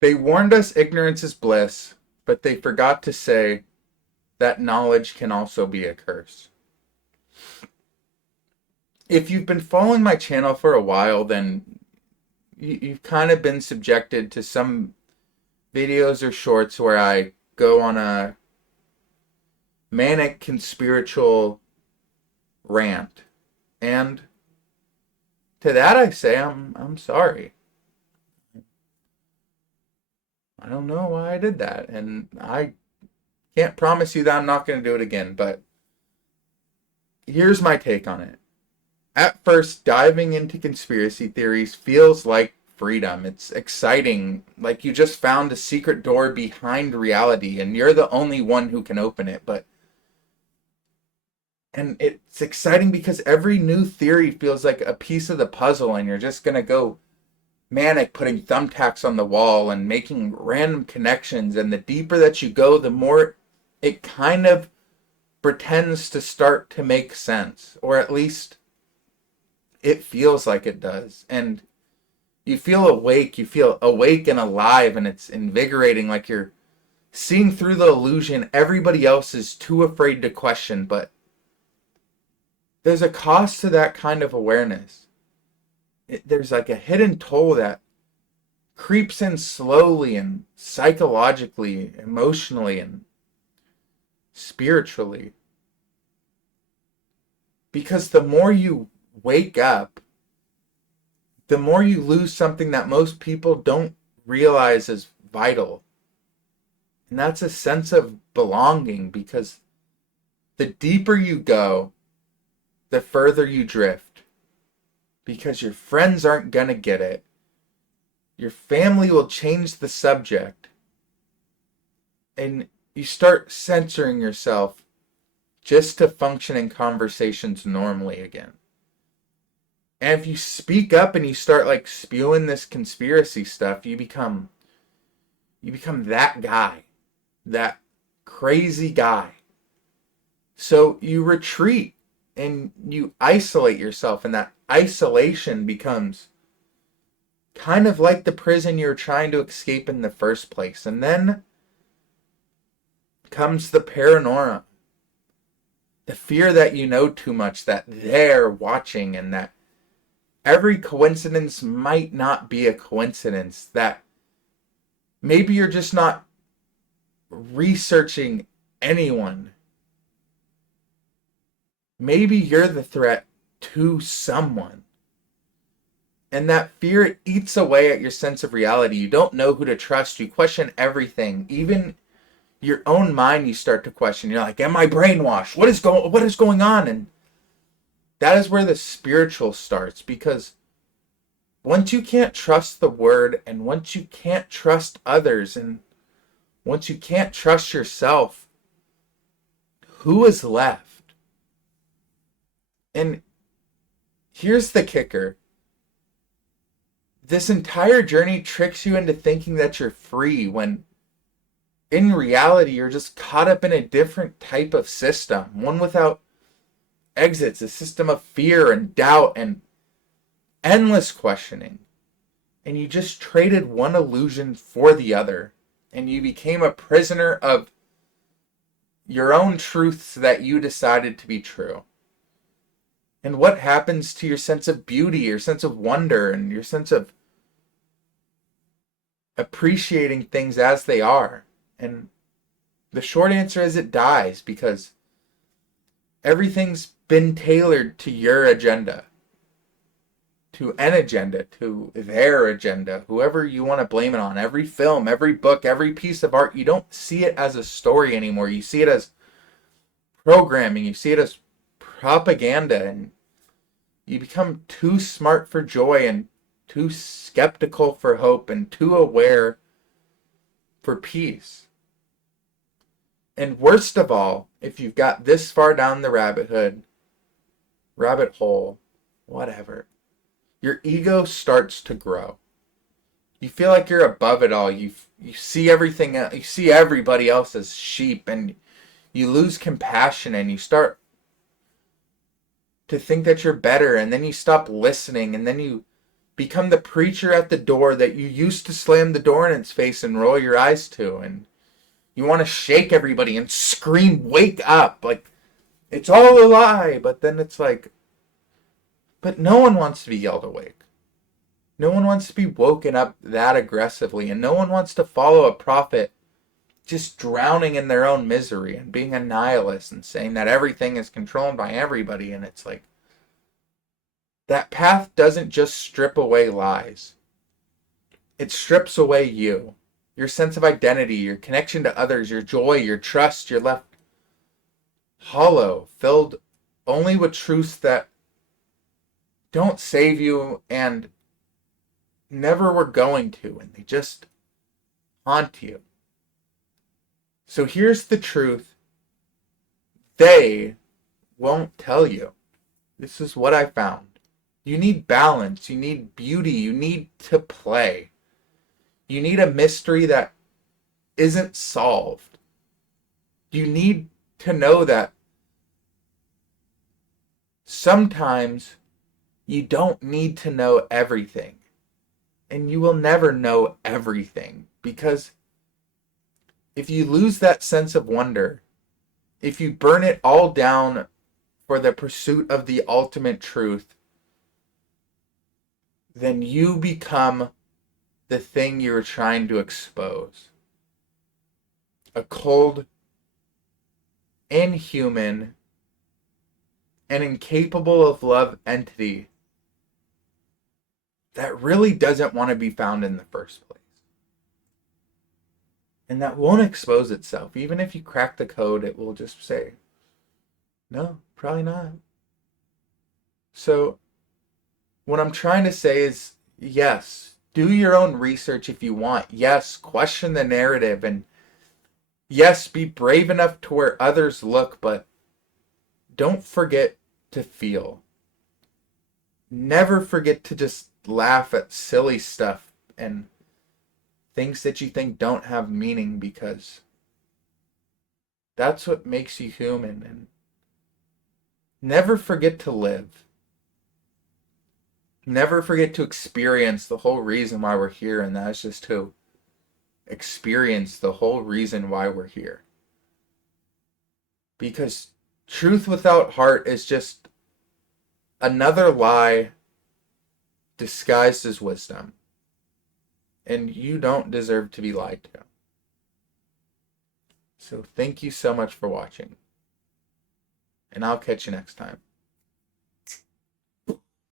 They warned us ignorance is bliss, but they forgot to say that knowledge can also be a curse. If you've been following my channel for a while, then you've kind of been subjected to some videos or shorts where I go on a manic conspiratorial rant. And to that I say I'm sorry. I don't know why I did that, and I can't promise you that I'm not going to do it again, but here's my take on it. At first, diving into conspiracy theories feels like freedom. It's exciting, like you just found a secret door behind reality and you're the only one who can open it. And it's exciting because every new theory feels like a piece of the puzzle, and you're just going to go manic putting thumbtacks on the wall and making random connections. And the deeper that you go, the more it kind of pretends to start to make sense, or at least it feels like it does. And you feel awake and alive, and it's invigorating, like you're seeing through the illusion everybody else is too afraid to question. But there's a cost to that kind of awareness. There's like a hidden toll that creeps in slowly and psychologically, emotionally, and spiritually. Because the more you wake up, the more you lose something that most people don't realize is vital. And that's a sense of belonging, because the deeper you go, the further you drift. Because your friends aren't gonna get it. Your family will change the subject. And you start censoring yourself just to function in conversations normally again. And if you speak up and you start like spewing this conspiracy stuff, you become that guy, that crazy guy. So you retreat and you isolate yourself, and that isolation becomes kind of like the prison you're trying to escape in the first place. And then comes the paranoia, the fear that you know too much, that they're watching, and that every coincidence might not be a coincidence, that maybe you're just not researching anyone. Maybe you're the threat to someone. And that fear eats away at your sense of reality. You don't know who to trust. You question everything. Even your own mind you start to question. You're like, am I brainwashed? What is going on? And that is where the spiritual starts, because once you can't trust the word, and once you can't trust others, and once you can't trust yourself, who is left? And here's the kicker. This entire journey tricks you into thinking that you're free, when in reality you're just caught up in a different type of system, one without exits, a system of fear and doubt and endless questioning. And you just traded one illusion for the other, and you became a prisoner of your own truths that you decided to be true. And what happens to your sense of beauty, your sense of wonder, and your sense of appreciating things as they are? And the short answer is it dies, because everything's been tailored to your agenda, to an agenda, to their agenda, whoever you want to blame it on. Every film, every book, every piece of art, you don't see it as a story anymore. You see it as programming, you see it as propaganda, and you become too smart for joy, and too skeptical for hope, and too aware for peace. And worst of all, if you've got this far down the rabbit hole, whatever, your ego starts to grow. You feel like you're above it all. You see everything, you see everybody else as sheep, and you lose compassion, and you start to think that you're better, and then you stop listening, and then you become the preacher at the door that you used to slam the door in its face and roll your eyes to, and you want to shake everybody and scream, wake up, like it's all a lie. But then it's like, but no one wants to be yelled awake. No one wants to be woken up that aggressively, and no one wants to follow a prophet just drowning in their own misery and being a nihilist and saying that everything is controlled by everybody. And it's like, that path doesn't just strip away lies. It strips away you, your sense of identity, your connection to others, your joy, your trust. You're left hollow, filled only with truths that don't save you and never were going to, and they just haunt you. So here's the truth. They won't tell you. This is what I found. You need balance. You need beauty. You need to play. You need a mystery that isn't solved. You need to know that sometimes you don't need to know everything. And you will never know everything, because if you lose that sense of wonder, if you burn it all down for the pursuit of the ultimate truth, then you become the thing you're trying to expose. A cold, inhuman, and incapable of love entity that really doesn't want to be found in the first place. And that won't expose itself. Even if you crack the code, it will just say, no, probably not. So what I'm trying to say is, yes, do your own research if you want. Yes, question the narrative. And yes, be brave enough to where others look, but don't forget to feel. Never forget to just laugh at silly stuff and things that you think don't have meaning, because that's what makes you human. And never forget to live. Never forget to experience the whole reason why we're here, and that's just to experience the whole reason why we're here. Because truth without heart is just another lie disguised as wisdom. And you don't deserve to be lied to. So thank you so much for watching. And I'll catch you next time.